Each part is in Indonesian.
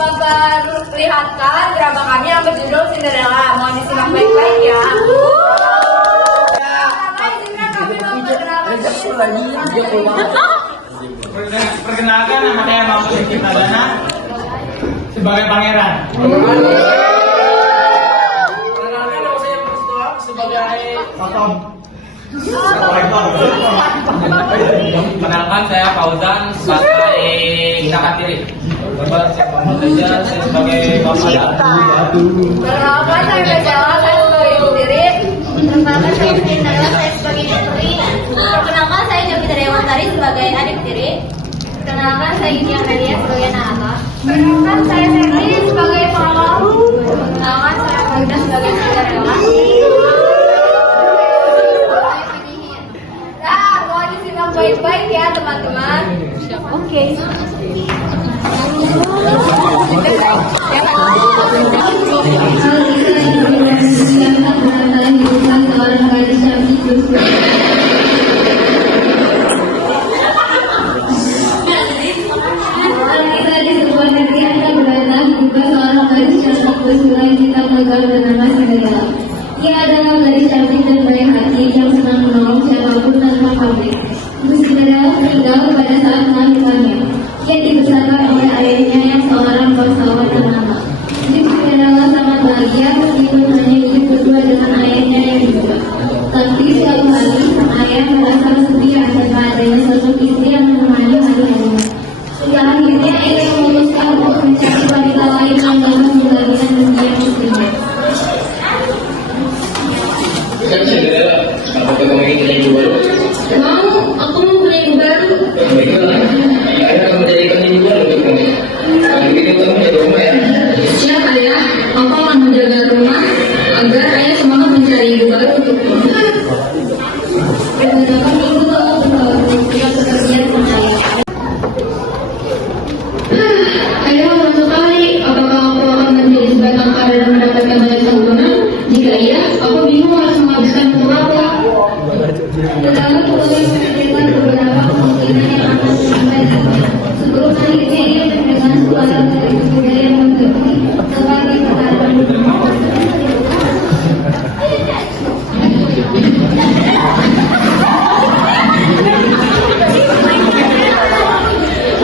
memperlihatkan drama kami yang berjudul Cinderella. Mohon disimak baik-baik ya. Izinkan kami memperkenalkan Perkenalkan, nama saya Bang Rizky Pradana sebagai pangeran. Perkenalkan, nama saya Mustafa sebagai Fatom. Perkenalkan, saya Fauzan sebagai Sakatiri. Saya sebagai Bapak. Perkenalkan, saya Bajala, saya sebagai ibu tiri. Perkenalkan, saya Cinderella, saya sebagai putri. Perkenalkan, saya Jovita Dewantari sebagai adik tiri. Perkenalkan, saya Yunia Melia sebagai anak. Perkenalkan, saya Ferdi sebagai pengawal. Perkenalkan, saya Magda sebagai Cinderella. Nah, mohon disimak baik-baik ya teman-teman. Oke. Ia adalah gadis cantik dan baik hati yang senang menolong siapapun tanpa pamrih. Cinderella meninggal pada saat melahirkannya. Ia dibesarkan oleh ayahnya yang seorang bangsawan ternama. Hidup Cinderella sangat bahagia meskipun hanya hidup berdua dengan ayahnya yang juga. Tapi suatu hari sang ayah merasa sedih karena adanya sosok istri yang menemani hari-harinya. Hingga akhirnya ia memutuskan untuk mencari wanita lain yang dapat membagikan dunia istrinya. Cinderella, apakah kamu ingin punya ibu baru? Mau, aku mau punya ibu baru. Baiklah, ayah akan menjadikan ibu baru untukmu. Begitu kamu menjadi rumah ya? Siap ayah, aku akan menjaga rumah agar ayah semangat mencari ibu baru untukku. Menggunakan ibu baru dengan pekerjaan sang ayah. Ayah lama sekali. Apakah aku akan menjadi sebatang kara dan mendapatkan banyak keuntungan? Jika iya, aku bingung harus menghabiskan untuk apa. Tetapi pokoknya memikirkan beberapa kemungkinan yang akan disampaikannya. Sebelum akhirnya ia mendengar suara dari pemuda yang mengerti sebagai perkataan.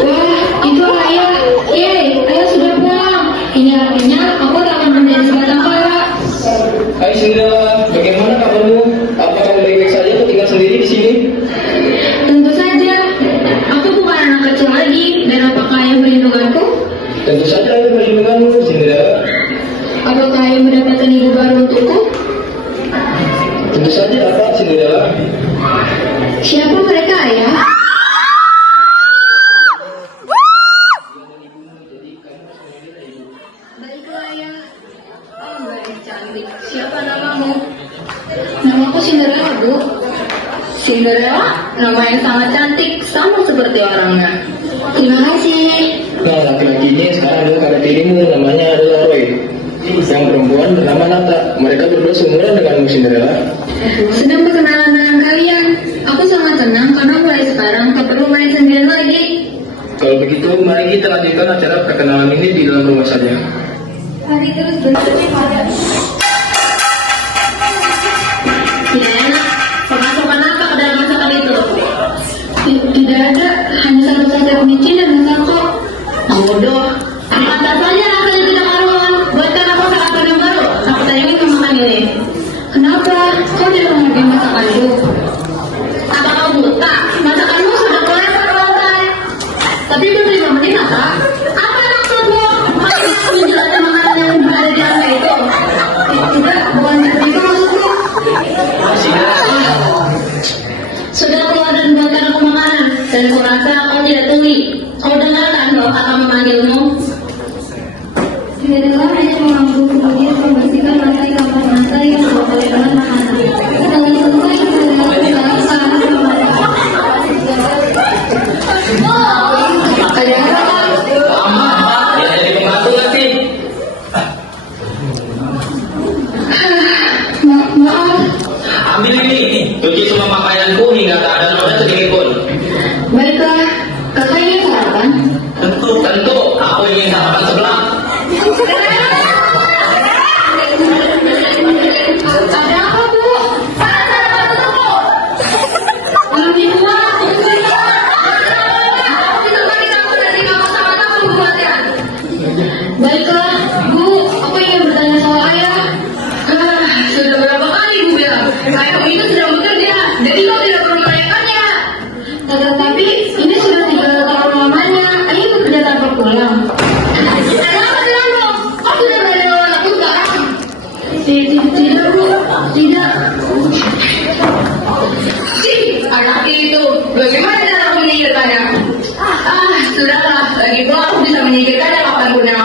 Wah, itu ayah. Ayah sudah pulang. Ini artinya aku tak akan menjadi sebatang kara. Hai Cinderella, bagaimana kabarmu? Apakah kamu baik-baik saja atau tinggal sendiri di sini? Tentu saja, aku bukan anak kecil lagi. Dan apakah ayah melindunganku? Tentu saja ayah melindungimu, Cinderella. Apakah ayah mendapatkan ibu baru untukku? Tentu saja dapat, Cinderella. Siapa mereka ayah? Baiklah ayah. Oh gadis cantik, siapa namamu? Namaku Cinderella, Bu. Cinderella, nama yang sangat cantik, sama seperti orangnya. Terima kasih. Nah, laki-lakinya sekarang adalah kakak tirimu, namanya adalah Roy. Yang perempuan bernama Nata. Mereka berdua seumuran denganmu, Cinderella. Sedang berkenalan dengan kalian. Aku sangat senang karena mulai sekarang tak perlu main sendirian lagi. Kalau begitu, mari kita lanjutkan acara perkenalan ini di dalam rumah saja. Hari terus bersepi pada. Tidak enak. Pemasukan apa ke dalam masakan itu? Tidak ada, hanya satu saja micin dan masako. Bodoh. Angkat saja rasanya tidak karuan. Buatkan aku masakan yang baru. Aku tak ingin memakan ini. Kenapa? Kau tidak menghargai masakanku? Apa kau buta? Masakanmu sudah kelewat ke lantai. Tapi belum 5 menit, apa? Apa maksudmu? Maksudmu menjelaskan makanan yang berada di lantai itu? Tidak, bukan seperti itu maksudku. Sudah keluar dan buatkan aku makanan. Dan kurasa kau tidak tuli. Kau dengarkan bahwa kakak memanggilmu.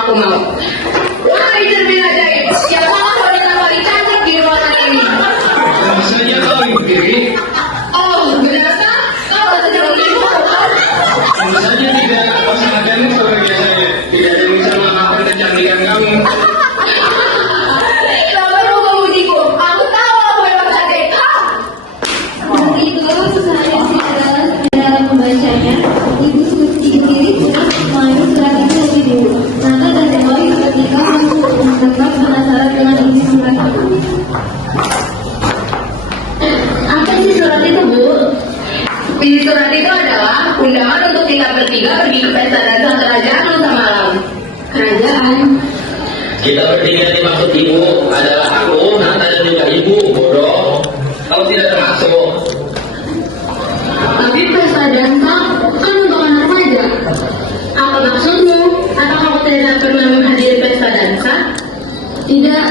aku mau. Wahai cermin ajaib, siapakah wanita paling cantik di ruangan ini? Tentu saja kau Ibu Tiri. Oh, benarkah? Kau adalah cerminmu? Tentu saja tidak. Kau sangat cantik sebagai saya. Tidak ada yang bisa mengalahkan kecantikan kamu. Kenapa kamu memujiku? Aku tahu aku memang cantik. Begitu saya adalah dalam membacanya, ibu diri sudah main surat itu lebih dulu. Nata dan Dewi ketika menangkap penasaran dengan isi surat itu. Apa sih surat itu, Bu? Isi surat itu adalah undangan untuk kita bertiga pergi ke pesta dansa kerajaan lusa malam. Kerajaan? Kita bertiga dimaksud Ibu adalah aku, Nata dan juga Ibu. Bodoh. Kau tidak termasuk. Tapi pesta dansa kan untuk anak remaja. Apa maksudmu? Atau kamu tidak pernah menghadiri pesta dansa? Tidak,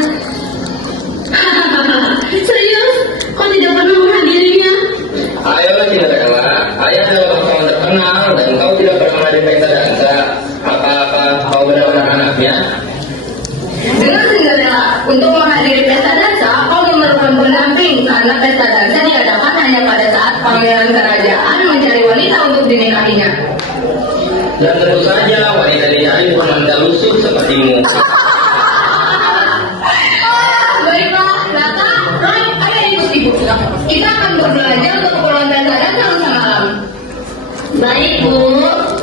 Serius? Kau tidak pernah menghadirinya? Ayolah Cinderella, ayah adalah bangsawan terkenal dan kau tidak pernah menghadiri pesta dansa. Apa kau benar-benar anaknya? Dengan Cinderella, untuk menghadiri pesta dansa, kau memerlukan pendamping karena pesta dansa diadakan hanya pada saat pangeran kerajaan mencari wanita untuk dinikahinya. Dan tentu saja wanita dicari bukan wanita lusuh sepertimu. Baiklah, Nata, Roy, ayo ikut ibu. Kita akan berbelanja untuk keperluan pesta dansa lusa malam. Baik, Bu.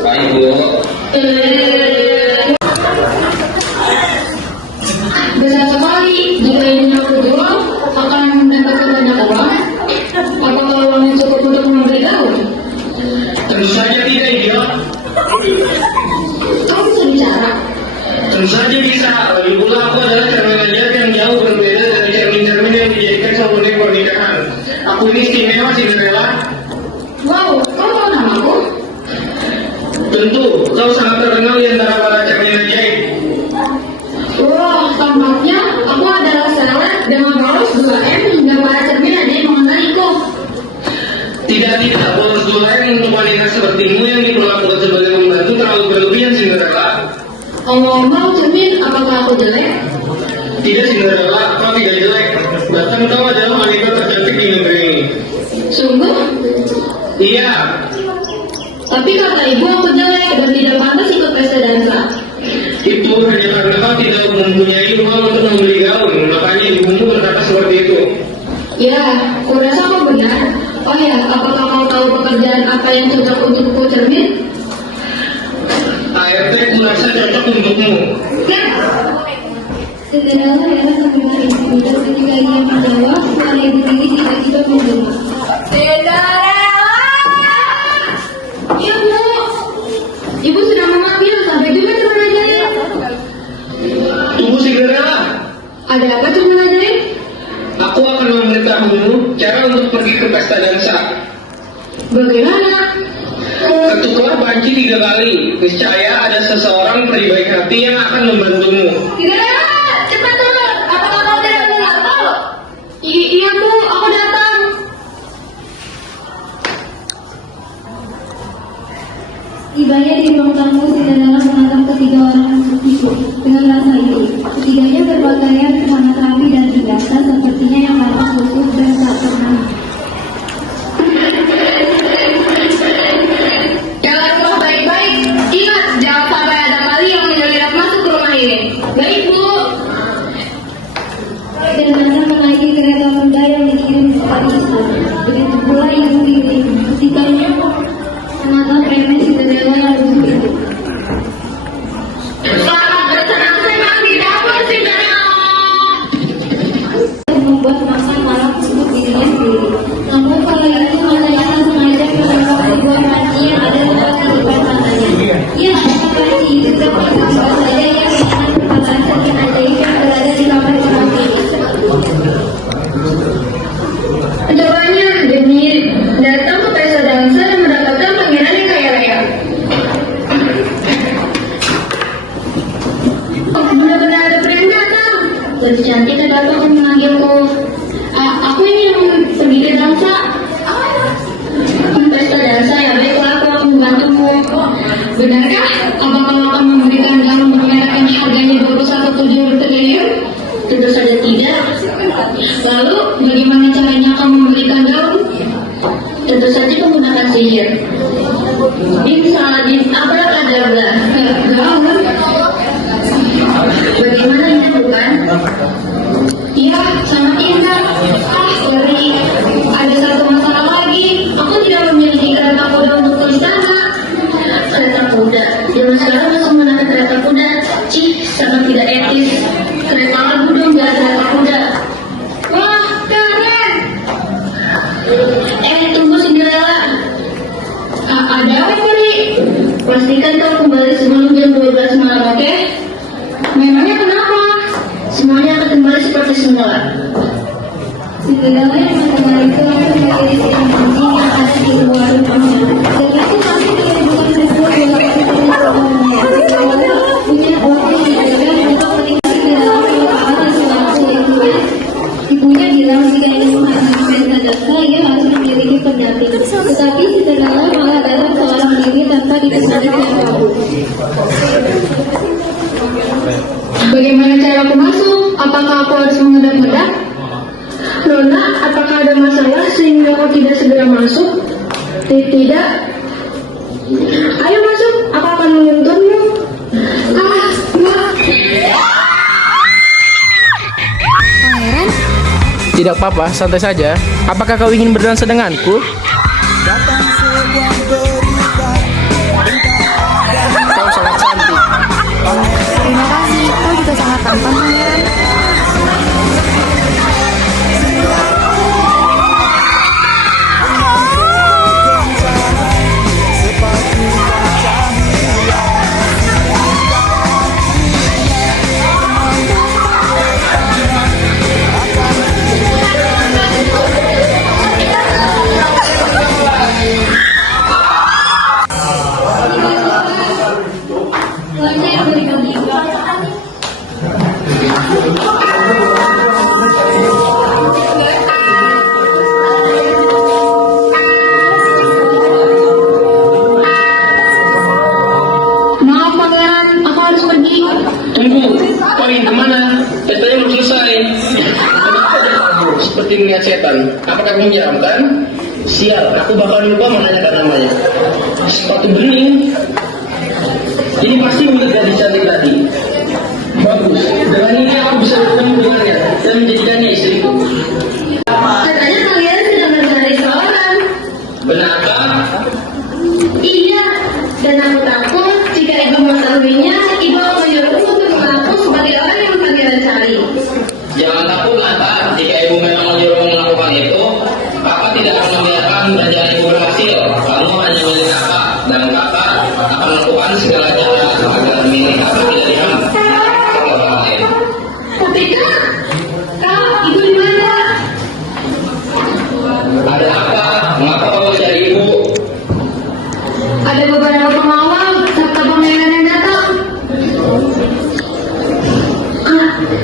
Baik Bu. Besar sekali, jika ibunya berjual, akan mendapatkan banyak uang. Apakah uangnya cukup untuk membeli gaun? Tentu saja tidak idiot. Kau bisa bicara. Tentu saja bisa. Lagi pula aku adalah cermin ajaib yang jauh berbeda dari cermin-cermin yang dijadikan sabun pernikahan. Aku ini istimewa Cinderella. Wow, kau tahu namaku? Tentu, kau sangat terkenal di antara para cermin ajaib. Wah, tampaknya aku adalah seleb dengan bolos 2M hingga para cermin ada yang mengenaliku. Tidak, bolos lain untuk wanita sepertimu yang diperlakukan sebagai pembantu terlalu berlebihan Cinderella. Ngomong cermin, apakah aku jelek? Tidak Cinderella, kau tidak jelek. Bahkan kau adalah wanita tercantik di negeri ini. Sungguh? Iya, Tapi kata ibu aku jelek dan tidak pantas ikut pesta dansa. itu hanya karena kau tidak mempunyai uang untuk membeli gaun. Makanya ibumu berkata seperti itu. Ya, kurasa kau benar. Oh ya, apakah kau tahu pekerjaan apa yang cocok untukku, cermin? ART merasa cocok untukmu. Cinderella heran sambil ibu dan ketika ia menjawab, para ibu diri tiba-tiba menjawab. Iya, Bu. Ibu sudah mengambil sampai juga cermin ajaib. Tunggu Cinderella, Ada apa cermin ajaib? aku akan memberitahumu cara untuk pergi ke pesta dansa. Bagaimana? Ketuklah panci 3 kali. Niscaya ada seseorang peri baik hati yang akan membantumu. Cinderella, cepat turun. Apakah kau tidak mendengar tahu? Iya, Bu, aku datang. Tibanya di ruang tamu, Cinderella menatap ketiga orang itu dengan rasa itu. Ketiganya berpakaian sangat rapi dan biasa, sepertinya yang tampak lusuh dan tak pernah. Jalan kau baik-baik. Ingat, jangan sampai ada kali yang menyelinap masuk ke rumah ini. Baik, Bu. Dan Nana menaiki kereta kuda yang dikirim dari istana. Begitu pula ibu diri. Ketika menatap remeh Cinderella yang lusuh itu. Selamat bersenang-senang di dapur, Cinderella. Membuat makan malam untuk dirinya sendiri. Namun kalau itu matanya tak sengaja menengok sebuah panci yang ada di depan matanya. Ia menengok panci itu seperti apa saja yang dengan perkataan cermin ajaib yang berada di kamar karaoke. Jawabannya demi datang ke pesta dansa dan mendapatkan pangeran yang kaya raya. Benar-benar ada pria yang datang. Lebih cantik ada apa yang memanggilku? Aku ingin pergi ke dansa. Pesta dansa ya, baiklah aku akan membantumu. Benarkah? Apakah kau akan memberikan gaun bermerek yang sangat tidak etis. Keren banget Bu dong jalan-jalan kuda. Wah, keren. Tunggu Cinderella. Ada apa Puri? Pastikan kau kembali sebelum jam 12 malam, oke? Memangnya kenapa? Semuanya akan kembali seperti semula. Cinderella yang mendengar itu langsung mengiris ikan kucing yang ada di luar rumahnya. Dan itu masih menunjukkan sebuah bola punya waktu yang dijaga untuk menikmati di dalam kelopaan sesuatu yang ibunya bilang jika ingin menghasilkan dansa ia harus memiliki pendamping. Tetapi Cinderella malah datang seorang diri tanpa diketahui siapapun. Bagaimana cara aku masuk? Apakah aku harus menghadap-hadap? Nona, apakah ada masalah sehingga kau tidak segera masuk? Tidak. Ayo masuk, aku akan menuntunmu. Tidak apa-apa, santai saja. Apakah kau ingin berdansa denganku? Kau sangat cantik. Terima kasih, kau juga sangat tampan, Pangeran. Tuannya yang beri. Maaf Pangeran, aku harus pergi. Tunggu, kau ingin kemana? Petanya belum selesai. Kenapa dia kabur seperti melihat setan? Apakah kau menyeramkan? Sial, aku bakal lupa menanyakan namanya. Sepatu bening. Ini pasti udah gadis cantik tadi. Bagus, dengan ini aku bisa bertemu dengannya dan menjadikannya istriku. Katanya Pangeran sedang mencari seorang. Benarkah? Iya, dan aku takut jika ibu mengetahuinya, ibu akan menyuruhku untuk mengaku sebagai orang yang Pangeran cari. Jangan takut lantas, jika ibu memang menyuruh melakukan itu, kakak tidak akan membiarkan rencana ibu berhasil. Kamu hanya milik kakak, dan kakak akan melakukan segala cara agar milik kakak tidak diambil oleh orang lain. Tapi Kak, ibu di mana? Ada apa? Mengapa kau cari ibu? Ada beberapa pengawal serta Pangeran yang datang.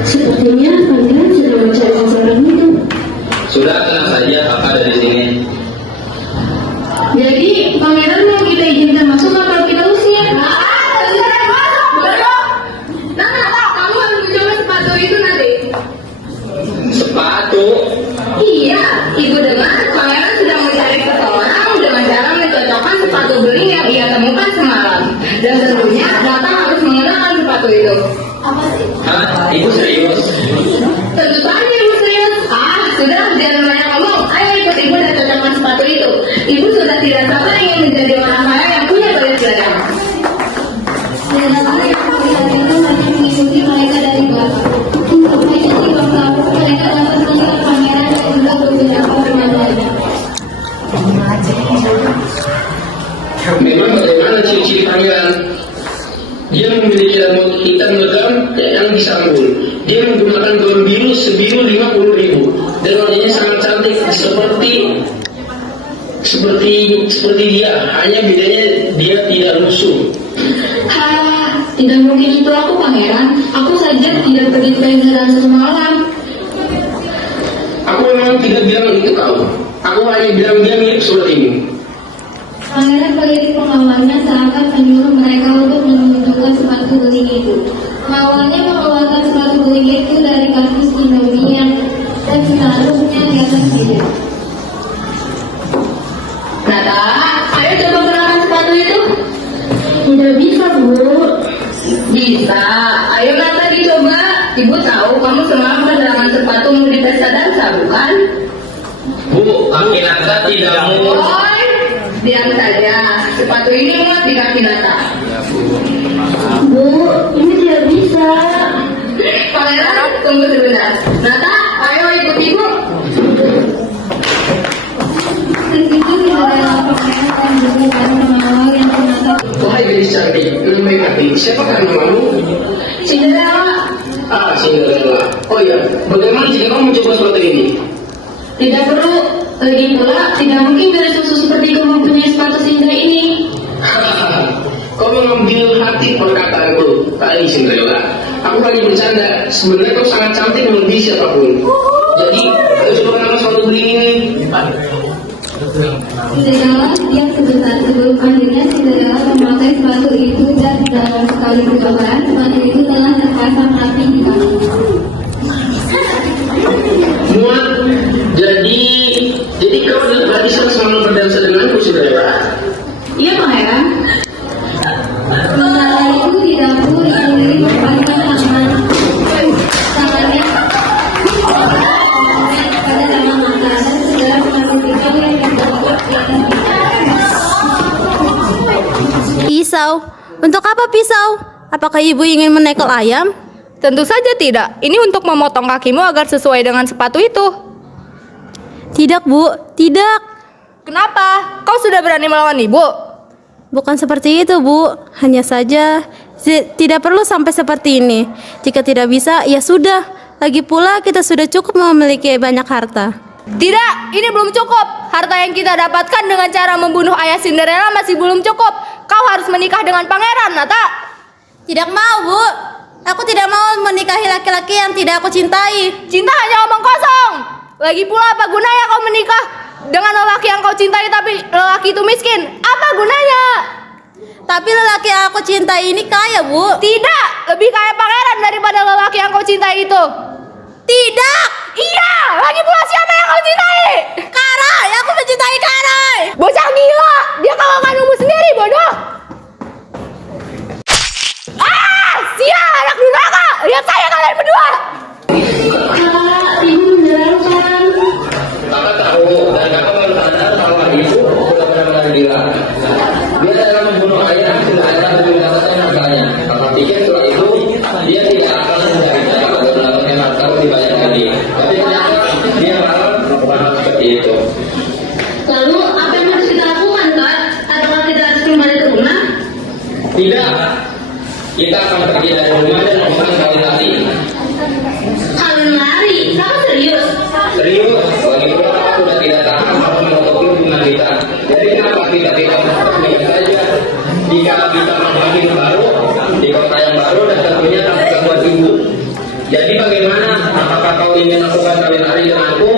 Sepertinya Pangeran sedang mencari seseorang itu. Sudah tenang saja, kakak ada di sini. Jadi Pangeran mau kita izinkan masuk atau kita usir? Silakan masuk, bodoh. Nana, kamu harus mencoba sepatu itu nanti. Sepatu? Iya, ibu dengar Pangeran sedang mencari seseorang dengan cara mencocokkan sepatu beling yang ia temukan semalam. Dan tentunya datang harus mengenakan sepatu itu. Apa sih? Hah? Ibu serius? Tentu saja ibu serius. Sudah, jangan banyak ngomong. Ayo ikut ibu dan cocokkan sepatu itu. Ibu sudah tidak sabar ingin menjadi orang kaya yang punya banyak seragam. Cinderella yang melihat itu hanya mengikuti mereka dari belakang. Rupanya di waktu mereka dapat melihat Pangeran dan juga beberapa teman lainnya. Memang bagaimana ciri-ciri Pangeran? Dia memiliki rambut hitam legam yang disanggul. Dia menggunakan gaun biru sebiru 50.000 dan wajahnya sangat cantik seperti dia. Hanya bedanya dia tidak lusuh. Tidak mungkin itu aku Pangeran. Aku saja tidak pergi pelajaran semalam. Aku memang tidak bilang itu kau. Aku hanya bilang dia mirip sepertimu. Pangeran melirik pengawalnya seakan menyuruh mereka untuk menunjukkan sepatu beling itu. Pengawalnya mengeluarkan sepatu beling itu dari kardus Indomie dan menaruhnya di atas meja. Nada, ayo coba gunakan sepatu itu. Tidak bisa Bu. Bisa. Ayo Nata dicoba. Ibu tahu kamu semalam kedatangan sepatumu di pesta dansa, bukan? Bu, kaki Nata tidak muat. Oi, diam saja. Sepatu ini muat di kaki Nata. Bu, ini tidak bisa. Cinderella. Ah, Cinderella. Oh iya, bagaimana jika kamu mencoba seperti ini? Tidak perlu. Lagi pula, tidak mungkin dari susu seperti kamu mempunyai sepatu sehingga ini. Kau mengambil hati perkataanku, tadi Cinderella. Aku hanya bercanda. Sebenarnya kau sangat cantik melebihi siapapun. Jadi, kau coba nama sepatu beling ini. Cinderella diam sebentar sebelum akhirnya Cinderella memakai sepatu itu dan dalam sekali percobaan sepatu itu telah terpasang rapi di kaki. Muat, jadi kau tidak bisa selalu berdansa denganku, Cinderella. Iya, Pangeran. Sementara itu di dapur Amelie melepaskan tangannya pada tangan mata dan segera mengambil pisau yang terdapat di atas Pisau? Untuk apa pisau? Apakah ibu ingin menekel ayam? Tentu saja tidak. Ini untuk memotong kakimu agar sesuai dengan sepatu itu. Tidak, Bu. Tidak. Kenapa? Kau sudah berani melawan ibu? Bukan seperti itu, Bu. Hanya saja tidak perlu sampai seperti ini. Jika tidak bisa, ya sudah. Lagi pula kita sudah cukup memiliki banyak harta. Tidak, ini belum cukup. Harta yang kita dapatkan dengan cara membunuh ayah Cinderella masih belum cukup. Kau harus menikah dengan pangeran, Nata. Tidak mau, Bu. Aku tidak mau menikahi laki-laki yang tidak aku cintai. Cinta hanya omong kosong. Lagi pula apa gunanya kau menikah dengan lelaki yang kau cintai tapi lelaki itu miskin? Apa gunanya? Tapi lelaki yang aku cintai ini kaya, Bu. Tidak, lebih kaya pangeran daripada lelaki yang kau cintai itu. Tidak. Iya, lagi pula siapa yang kau cintai? Karai, aku mencintai Karai. Bocah gila, dia kakak kandungmu sendiri, bodoh. Ah, sial, anak durhaka. Lihat saya kalian berdua. Kak, ibu menjelaskan. Kakak tahu dan kakak baru sadar bahwa ibu sudah benar-benar gila. Dia dalam membunuh ayah sudah ada demi mendapatkan hartanya. Kakak pikir setelah itu dia tidak akan mencari cara agar mendapatkan harta lebih banyak lagi. Tapi ternyata dia malah melakukan hal seperti itu. Lalu, apa yang harus kita lakukan, Kak? Atau kita harus kembali ke rumah? Tidak, kita akan pergi dari rumah dan memesan kawin lagi. Kalian lari, kamu serius? Serius, lagi pula aku sudah tidak tahan harus menutupi hubungan kita. Jadi kenapa kita tidak menikah saja? Jika kita membagi baru di kota yang baru dan tentunya tanpa gangguan ibu. Jadi bagaimana? Apakah kau ingin melakukan kawin lari denganku?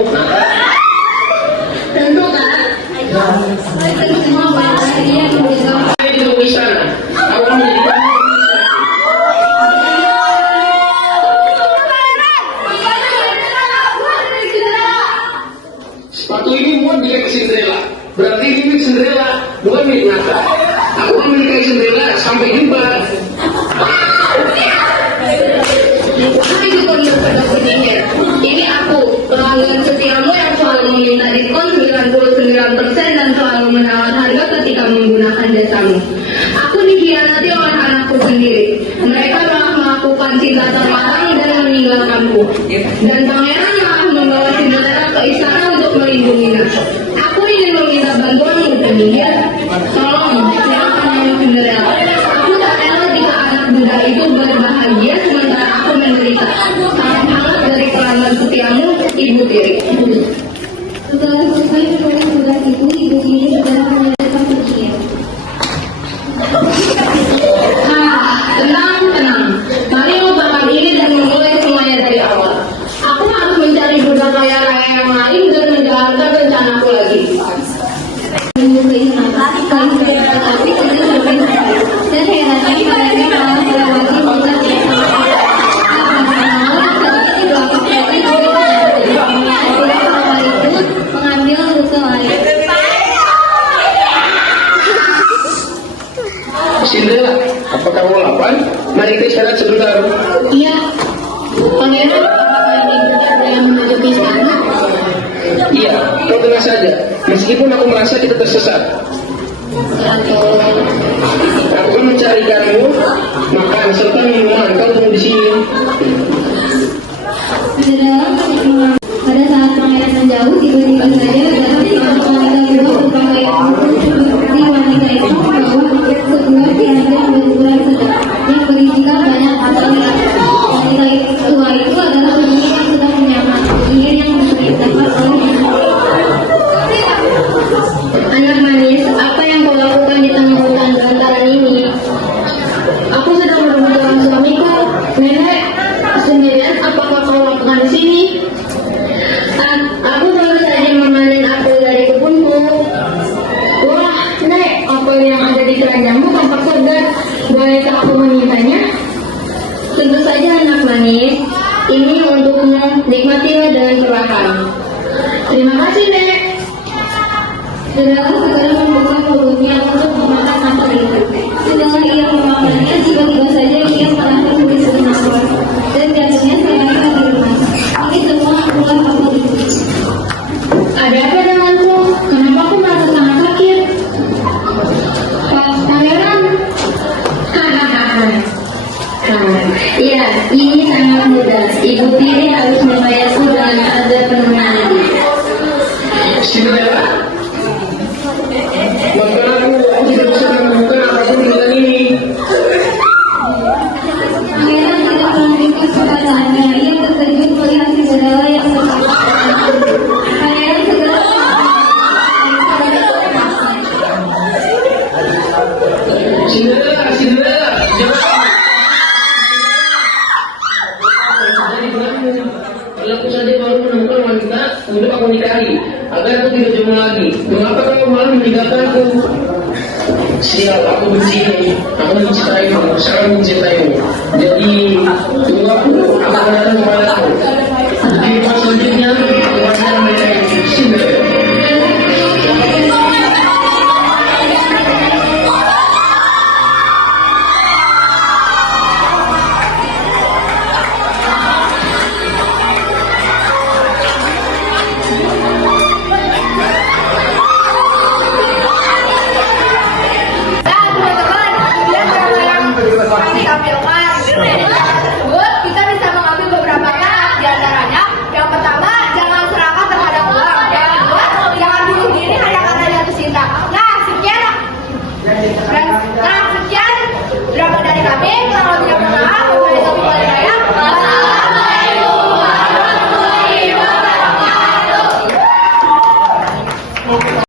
Tentu, Kak. semua para dia menjaga Ayo ditunggu di sana. Aku menjadi sepatu ini muat milik Cinderella. Berarti ini milik Cinderella, bukan milik Nata. Aku akan menikahi Cinderella sampai hebat. Hai juga pada penyihir. Ini aku, pelanggan setiamu yang selalu meminta diskon 99% dan selalu menawar harga ketika menggunakan jasamu. Aku dikhianati oleh anakku sendiri. Mereka telah melakukan cinta terlarang dan meninggalkanku. Dan pangeran malah membawa Cinderella ke istana untuk melindunginya. Aku ingin meminta bantuanmu, penyihir. Tolong, selamatkan Cinderella. Aku tak rela jika anak muda itu berbahagia sementara aku menderita. Salam hangat dari pelanggan setiamu, Ibu Tiri. setelah selesai menulis surat itu ibu ini segera menyelesaikan perginya. Tenang. Mari lupakan ini dan memulai semuanya dari awal. Aku harus mencari budak kaya raya yang lain dan menjalankan rencanaku lagi. Tetapi tidak sampai hari. Dan herannya mereka malah melewati bulan yang mengambil rute lain. Cinderella, apakah kamu lapar? Mari kita istirahat sebentar. Iya. Pangeran, apakah ini benar yang menuju ke istana? Iya, kau tenang saja. Meskipun aku merasa kita tersesat. Aku akan mencarikanmu makan serta minuman. Kau tunggu di sini. Pada saat pangeran menjauh, tiba-tiba saja dalam wanita dua berpakaian putih seperti wanita itu membawa sebuah piring berukuran sedang yang berisikan banyak makanan. Tentu saja anak manis, ini untukmu, nikmatilah dengan perlahan. Terima kasih, Nek. Segala segala membuka mulutnya untuk memakan mata itu. Sedangkan ia memakannya, tiba-tiba saja ia telah tertulis bernafas dan jantungnya serasa di rumah. Ini semua adalah apa itu? Ada apa denganku? Kenapa aku merasa sangat sakit? Pangeran. Hahaha. Iya, ini sangat mudah. Ibu tiri harus membayarku dengan harga penurunan. Cinderella, maafkan aku tidak bisa menemukan apapun di hutan ini. Pangeran tidak melanjutkan perkataannya. Ia terkejut melihat Cinderella yang terkejut. Pangeran segera Cinderella, Cinderella, jangan. Kalau aku saja baru menemukan wanita untuk aku nikahi, agar aku tidak jomblo lagi. Mengapa kamu malah meninggalkanku? Sial, aku benci. Aku mencintaimu, sangat mencintaimu. Jadi, tunggu aku akan datang kepadamu. Di pas selanjutnya, aku akan menikahi Cinderella. Kita bisa mengambil beberapa hal, di antaranya yang pertama, jangan serakah terhadap uang. Yang kedua, jangan bunuh diri hanya karena jatuh cinta. Nah, sekian drama dari kami. Kalau tidak pernah